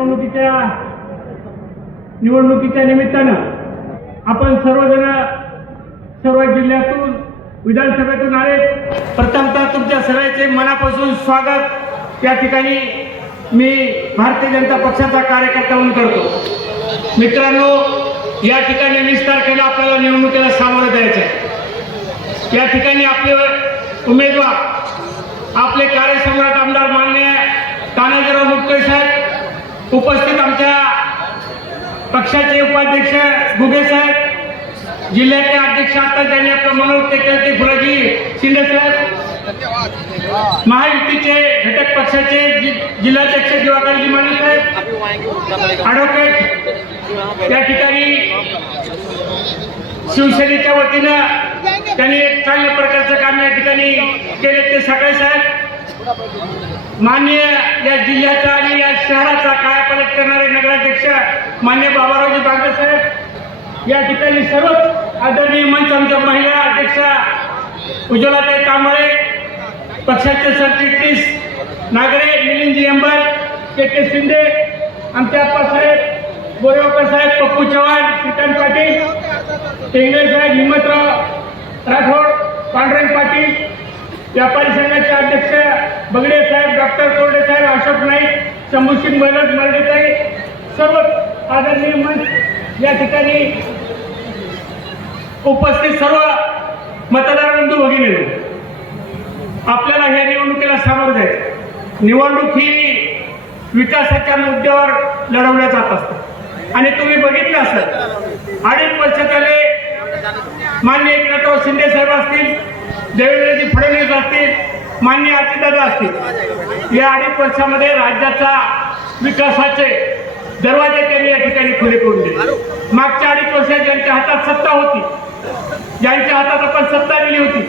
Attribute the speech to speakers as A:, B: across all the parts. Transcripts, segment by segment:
A: निवडणुकीच्या निवडणुकीच्या निमित्तानं आपण सर्वजण सर्व जिल्ह्यातून विधानसभेतून आले. प्रथमतः तुमच्या सर्वांचे मनापासून स्वागत. त्या ठिकाणी मी भारतीय जनता पक्षाचा कार्यकर्ता म्हणून करतो. मित्रांनो या ठिकाणी वीस तारखेला आपल्याला निवडणुकीला सामोरं द्यायचं आहे या ठिकाणी आपले उमेदवार आपले कार्यसम्राट आमदार मान्य तानाजीराव मुटकुळे साहेब उपस्थित आमच्या पक्षाचे उपाध्यक्ष गुगे साहेब जिल्ह्याचे अध्यक्ष आता ज्यांनी आपलं मनोक्त केलं ते फुलाजी शिंदे साहेब महायुतीचे घटक पक्षाचे जि- जिल्हाध्यक्ष दिवाकरजी माने साहेब ॲडव्होकेट या ठिकाणी शिवसेनेच्या वतीनं त्यांनी एक चांगल्या प्रकारचं काम या ठिकाणी केले. ते सगळे साहेब मान्य या जिल्ह्याचा आणि या शहराचा कायापालट करणारे नगराध्यक्ष मान्य बाबारावजी बांगर साहेब. या ठिकाणी सर्वच आदरणीय मंच आमच्या महिला अध्यक्षा उज्ज्वलाताई कांबळे पक्षाचे सरचिटणीस नागरे मिलिंदजी अंबर के के शिंदे आमचे आप्पासाहेब बोरेवकर साहेब पप्पू चव्हाण श्रीकांत पाटील टेंगळे साहेब हिम्मतराव राठोड पांढरे पाटील व्यापारी संघाचे अध्यक्ष बगडे साहेब डॉक्टर कोरडे साहेब अशोक नाईक शंभूसिंग बैलट मर्डेताई सर्व आदरणीय मंच या ठिकाणी उपस्थित सर्व मतदार बंधू भगिनी आपल्याला ह्या निवडणुकीला सामोरं जायचं निवडणूक ही विकासाच्या मुद्द्यावर लढवल्या जात असतात आणि तुम्ही बघितलं असाल अडीच वर्ष झाले मान्य एकनाथराव शिंदे साहेब असतील देवेंद्रजी फडणवीस असतील मान्य अजितदादा असतील. या अडीच वर्षामध्ये राज्याचा विकासाचे दरवाजे त्यांनी या ठिकाणी खुले करून दिले. मागच्या अडीच वर्षात ज्यांच्या हातात सत्ता होती ज्यांच्या हातात आपण सत्ता दिली होती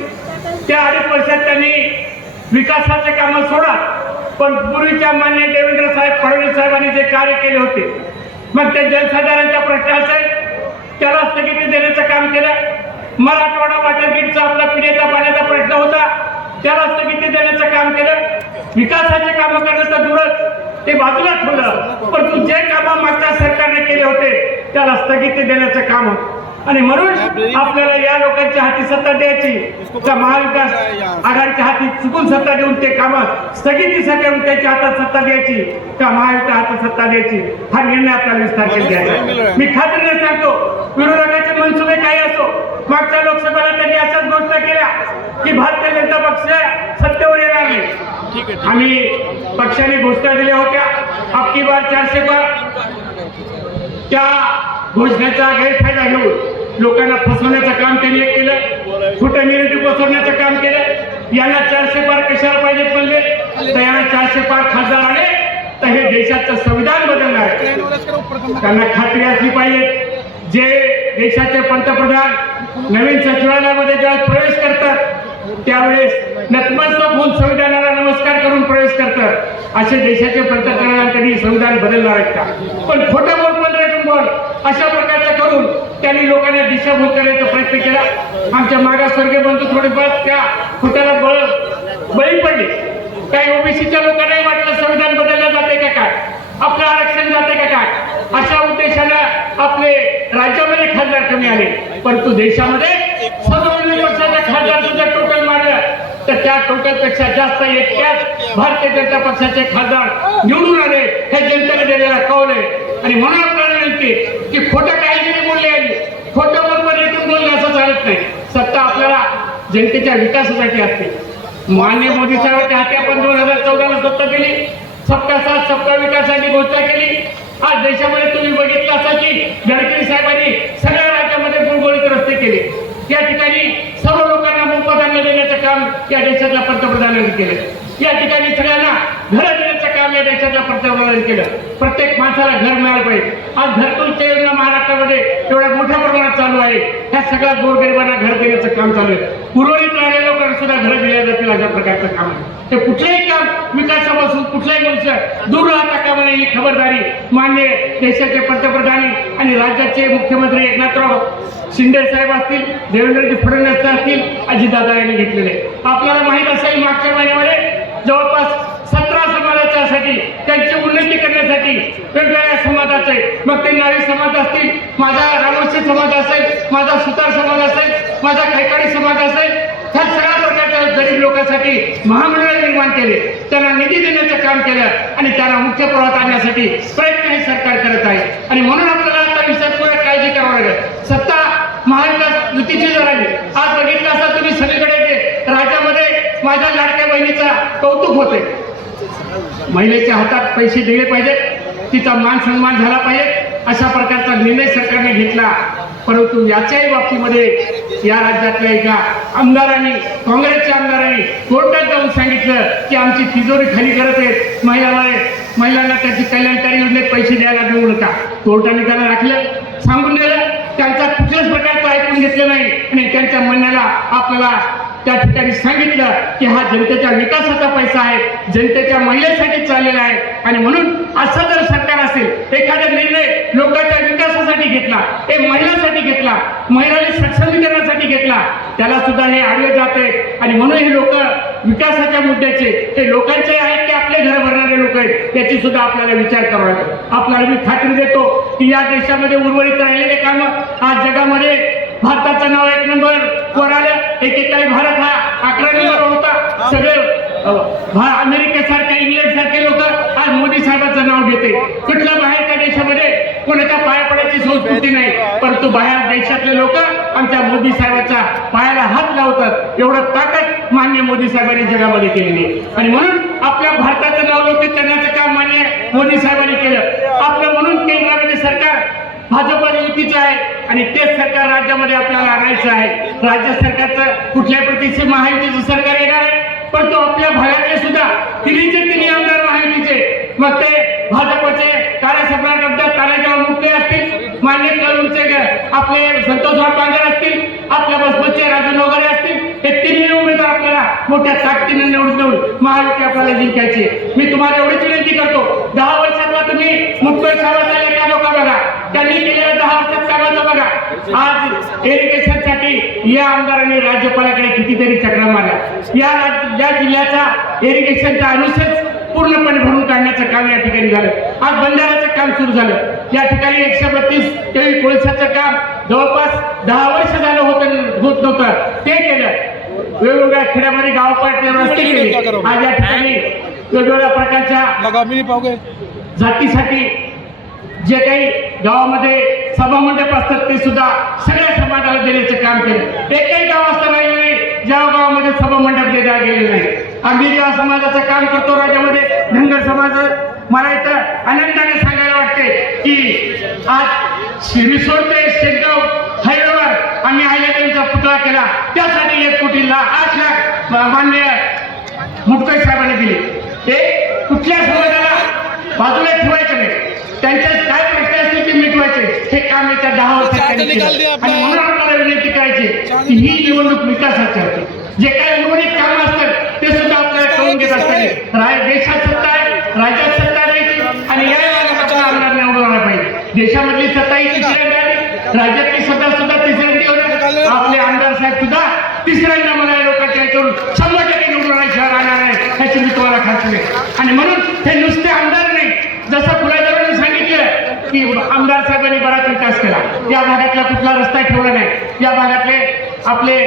A: त्या अडीच वर्षात त्यांनी विकासाचे कामं सोडा. पण पूर्वीच्या मान्य देवेंद्र साहेब फडणवीस साहेबांनी जे कार्य केले होते मग ते जनसाधारणच्या प्रश्न असेल त्याला स्थगिती देण्याचं काम केलं. मराठवाडा वॉटर ग्रीडचा आपला पिण्याचा पाण्याचा प्रश्न होता. त्याला स्थगिती देण्याचं काम केलं. विकासाचे कामं करण्याचा दूरच ते बाजूला ठेवलं. परंतु जे कामं मागच्या सरकारने केले होते त्याला स्थगिती देण्याचं काम होतं. आणि म्हणून आपल्याला या लोकांच्या हाती सत्ता द्यायची. त्या महाविकास आघाडीच्या हाती चुकून सत्ता देऊन ते काम स्थगितीसाठी आणून त्याच्या हातात सत्ता द्यायची. त्या महाविकास हातात सत्ता द्यायची. हा निर्णय आपल्याला विस्तार केला मी खात्रीने सांगतो विरोधकाचे मनसुबे काही असो मागच्या लोकसभेला त्यांनी अशाच घोषणा केल्या की भारतीय जनता पक्ष सत्तेवर येणार. नाही आम्ही पक्षाने घोषणा दिल्या होत्या. अबकी बार चारशे बार. त्या घोषणेचा गैरफायदा घेऊन लोकांना फसवण्याचं काम त्यांनी केलं. खोटं निरोधी पसरवण्याचं काम केलं. यांना चारशे पार कशाला पाहिजे पडले तर यांना चारशे पार खासदार आले. तर हे देशाचं संविधान बदलणार आहे. त्यांना खात्री असली पाहिजे जे देशाचे पंतप्रधान नवीन सचिवालयामध्ये ज्यावेळेस प्रवेश करतात त्यावेळेस नतमस्तक होऊन संविधानाला नमस्कार करून प्रवेश करतात. असे देशाचे पंतप्रधानांकडे संविधान बदलणार आहेत का? पण खोटं बोल पंधरा बोल अशा प्रकारचं करून त्यांनी लोकांना दिशाभूल करण्याचा प्रयत्न केला. आमच्या मागासवर्गीय बंधू थोडेफार त्या खोट्याला बळ बळी पडले. काही ओबीसीच्या लोकांनाही वाटलं संविधान बदललं जाते का काय? आपलं आरक्षण जाते का काय? अशा उद्देश ठिकाणी आले. परंतु देशामध्ये सदोन्नव वर्षाच्या खासदार सुद्धा टोटल मारलं तर त्या टोटलपेक्षा जास्त एकट्याच भारतीय जनता पक्षाचे खासदार निवडून आले. हे जनतेने दिलेला कौल आहे. आणि म्हणून आपल्याला विनंती की खोटं काही जरी बोलले आणि खोटं बरोबर रेटून बोलले असं चालत नाही. सत्ता आपल्याला जनतेच्या विकासासाठी असते. मान्य मोदी साहेबांच्या हाती आपण दोन हजार चौदाला सत्ता दिली. सबका साथ सबका विकासाची घोषणा केली. आज देशामध्ये तुम्ही बघितलं असाल की गडकरी साहेबांनी सगळ्या केले. या ठिकाणी सर्व लोकांना मोफत अन्न देण्याचं काम या देशातल्या पंतप्रधानांनी केलं. या ठिकाणी सगळ्यांना घर देण्याचं काम या देशातल्या पंतप्रधानांनी केलं. प्रत्येक माणसाला घर मिळालं पाहिजे. आज घरकुलच्या योजना महाराष्ट्रामध्ये एवढ्या मोठ्या प्रमाणात चालू आहे. ह्या सगळ्या गोरगरिबांना घर देण्याचं काम चालू आहे. उर्वरित राहिलेल्या लोकांना सुद्धा घर दिल्या जातील अशा प्रकारचं काम आहे. ते कुठलंही काम विकासापासून कुठलाही गोष्ट दूर राहता कामा ही खबरदारी मान्य देशाचे पंतप्रधान आणि राज्याचे मुख्यमंत्री एकनाथराव शिंदे साहेब असतील देवेंद्रजी फडणवीस असतील अजितदादा यांनी घेतलेले. आपल्याला माहीत असेल मागच्या महिन्यामध्ये जवळपास सतरा समाजाच्या त्यांची उन्नती करण्यासाठी वेगवेगळ्या समाजाचे मग ते नारी समाज असतील माझा रामोशी समाज असेल माझा सुतार समाज असेल माझा खैकाडी समाज असेल गरीब लोकांसाठी महामंडळ निर्माण केले. त्यांना निधी देण्याचं काम केलं आणि त्यांना मुख्य प्रवाहात आणण्यासाठी प्रयत्न हे सरकार करत आहे. आणि म्हणून आपल्याला आता विषयात काळजी करावं लागेल. सत्ता महाविकास युतीची जर आली आज बघितलं असं तुम्ही सगळीकडे राज्यामध्ये माझ्या लाडक्या बहिणीचा कौतुक होते महिलेच्या हातात पैसे दिले पाहिजेत. तिचा मान सन्मान झाला पाहिजे. अशा प्रकारचा निर्णय सरकारने घेतला. परंतु याच्याही बाबतीमध्ये या राज्यातल्या एका आमदारांनी काँग्रेसच्या आमदारांनी कोर्टात जाऊन सांगितलं की आमची तिजोरी खाली करत आहेत. महिलामुळे महिलांना त्याची कल्याणकारी योजनेत पैसे द्यायला देऊ नका. कोर्टाने त्याला राखलं सांगून दिलं. त्यांचा कुठल्याच प्रकारचं ऐकून घेतलं नाही. आणि त्यांच्या म्हणण्याला आपल्याला त्या ठिकाणी सांगितलं की हा जनतेच्या विकासाचा पैसा आहे जनतेच्या महिलेसाठी चाललेला आहे. आणि म्हणून असं जर सरकार असेल एखादा निर्णय लोकांच्या विकासासाठी घेतला हे महिलांसाठी घेतला महिलांनी सक्षमीकरणासाठी घेतला त्याला सुद्धा हे आडवे आहे आणि म्हणून हे लोक विकासाच्या मुद्द्याचे हे लोकांचे आहेत की आपले घर भरणारे लोक आहेत याची सुद्धा आपल्याला विचार करावा लागेल. आपल्याला मी खात्री देतो की या देशामध्ये उर्वरित राहिलेले काम आज जगामध्ये भारताचं नाव एक नंबर वर आलं एकेकाळी भारत हा अकरा नंबर होता. सगळे अमेरिके भा- इंग्लंड सारखे लोक आज मोदी साहेबांचं नाव घेते. कुठल्या बाहेरच्या देशामध्ये कोणाच्या पाया पडायची संस्कृती नाही. परंतु बाहेर देशातले लोक आमच्या मोदी साहेबांच्या पायाला हात लावतात. एवढं ताकद मान्य मोदी साहेबांनी जगामध्ये केलेली आणि म्हणून आपल्या भारताचं नाव लौकिक करण्याचं काम मान्य मोदी साहेबांनी केलं. आपलं म्हणून केंद्रामध्ये सरकार भाजपा युतीचं आहे. आणि तेच सरकार राज्यामध्ये आपल्याला आणायचं आहे. राज्य सरकारचं कुठल्या प्रतीचे महायुतीचं सरकार येणार आहे? पण तो आपल्या भागातले सुद्धा तिन्हीचे तिन्ही आमदार महायुतीचे. मग ते भाजपचे कार्यसभा अब्दा तानाजीराव मुक्ते असतील मान्य कळूनचे ग- आपले संतोषराव पांगर असतील आपल्या बसपतचे राजू नोगरे असतील हे तिन्ही उमेदवार आपल्याला मोठ्या ताकदीने निवडून देऊन महायुती आपल्याला जिंकायची मी तुम्हाला एवढीच विनंती करतो दहा वर्षातला तुम्ही मुंबई शहरात लेखा का बघा त्यांनी केलेल्या दहा वर्षात कामाचं बघा आज इरिगेशनसाठी या आमदारांनी राज्यपालाकडे कितीतरी चक्रा मारल्या. या राज- या जिल्ह्याचा इरिगेशनचा अनुशेष पूर्णपणे भरून काढण्याचं काम या ठिकाणी झालं. आज बंधाऱ्याचं काम सुरू झालं. या ठिकाणी एकशे बत्तीस केळी कोळशाचं काम जवळपास दहा वर्ष झालं होतं होत नव्हतं. ते केलं. वेगवेगळ्या खेड्यामध्ये गावपाड्यातले रस्ते केले. आज या ठिकाणी वेगवेगळ्या प्रकारच्या जातीसाठी जे काही गावामध्ये सभामंडप असतात ते सुद्धा सगळ्या समाजाला देण्याचं काम केलं. एकही गाव असं राहिलं नाही ज्या गावामध्ये सभामंडप देता गेले नाही. आम्ही जेव्हा समाजाचं काम करतो राज्यामध्ये धनगर समाज मला इथं आनंदाने सांगायला वाटते की आज रिसोड ते शेगाव हायवेवर आम्ही आयल्यादेवीचा पुतळा केला. त्यासाठी एक कोटीला आठ लाख माननीय मुटकळ साहेबांनी दिले. ते कुठल्या बाजूला ठेवायचं नाही. त्यांचे काय प्रश्न असतील ते मिटवायचे. हे काम येत्या दहा वर्षात त्यांनी केलं. आणि म्हणून आपल्याला विनंती करायची की ही निवडणूक विकासाची असते जे काही उर्वरित काम असतात ते सुद्धा आपल्याला करून घेत असतात. राय देशात सत्ता आहे राज्यात सत्ता द्यायची आणि या निवडून पाहिजे. देशामधली सत्ता ही तिसऱ्यांदा आली राज्यातली सत्ता सुद्धा तिसऱ्यांदा होणार आपले आमदार साहेब सुद्धा तिसऱ्यांदा मला या लोकांच्या याच्यावरून शंभर टक्के निवडून शहर राहणार आहे ह्याची मी तुम्हाला खात्री आहे. आणि म्हणून हे नुसते आमदार नाही जसं फुलादेवांनी सांगितलं की आमदार साहेबांनी बराच विकास केला या भागातला कुठला रस्ता ठेवला नाही. या भागातले आपले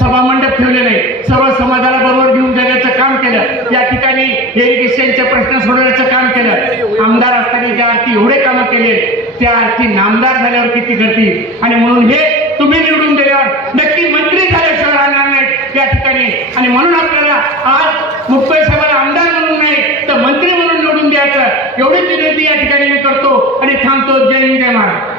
A: सभामंडप ठेवले नाही. सर्व समाजाला बरोबर घेऊन जाण्याचं काम केलं. या ठिकाणी इरिगेशनचे प्रश्न सोडवण्याचं काम केलं. आमदार असताना ज्या अर्थी एवढे कामं केले त्या अर्थी नामदार झाल्यावर किती करतील? आणि म्हणून हे तुम्ही निवडून दिल्यावर नक्की मंत्री झाल्याशिवाय राहणार नाहीत या ठिकाणी. आणि म्हणून आपल्याला आज मुंबई साहेबाला आमदार म्हणून नाही तर मंत्री म्हणून निवडून द्यायचं. एवढीच विनंती या ठिकाणी मी करतो. आणि थांबतो. जय हिंद जय महाराज